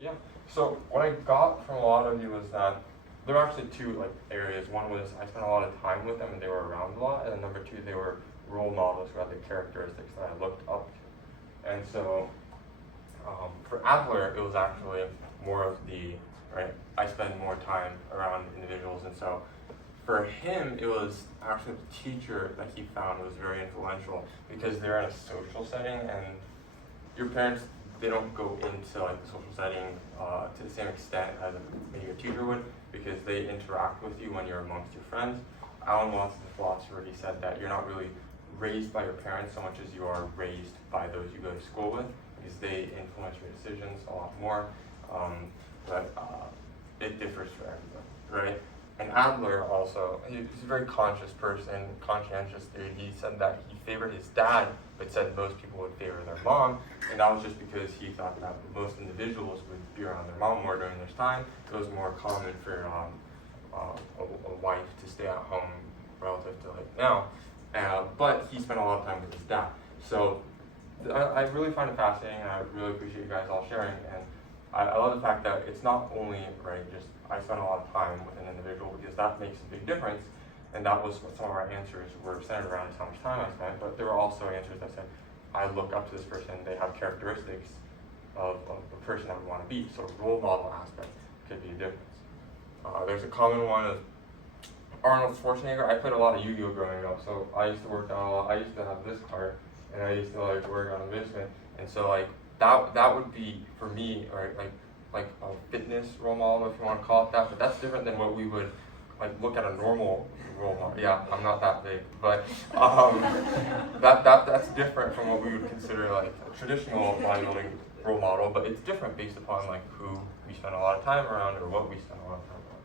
Yeah. So what I got from a lot of you was that there were actually two like areas. One was I spent a lot of time with them and they were around a lot, and then number two, they were role models who had the characteristics that I looked up to. And so for Adler, it was actually more of the right. I spend more time around individuals, and so for him, it was actually the teacher that he found was very influential because they're in a social setting, and your parents, they don't go into like the social setting to the same extent as maybe a teacher would, because they interact with you when you're amongst your friends. Alan Watts, the philosopher, he said that you're not really raised by your parents so much as you are raised by those you go to school with, because they influence your decisions a lot more. But it differs for everyone, right? And Adler also, he's a very conscious person, conscientious dude. He said that he favored his dad, but said most people would favor their mom. And that was just because he thought that most individuals would be around their mom more during this time. It was more common for a wife to stay at home relative to like now. But he spent a lot of time with his dad. So I really find it fascinating, and I really appreciate you guys all sharing. And I love the fact that it's not only, right, just I spend a lot of time with an individual, because that makes a big difference. And that was what some of our answers were centered around, is how much time I spent. But there were also answers that said, I look up to this person, they have characteristics of the person I would want to be. So role model aspect could be a difference. There's a common one of Arnold Schwarzenegger. I played a lot of Yu-Gi-Oh growing up, so I used to work out a lot. I used to have this card, and I used to like work on a basement. And so like that would be for me, right, like a fitness role model, if you want to call it that. But that's different than what we would like look at a normal role model. Yeah, I'm not that big, but that's different from what we would consider like a traditional bodybuilding role model. But it's different based upon like who we spend a lot of time around or what we spend a lot of time around.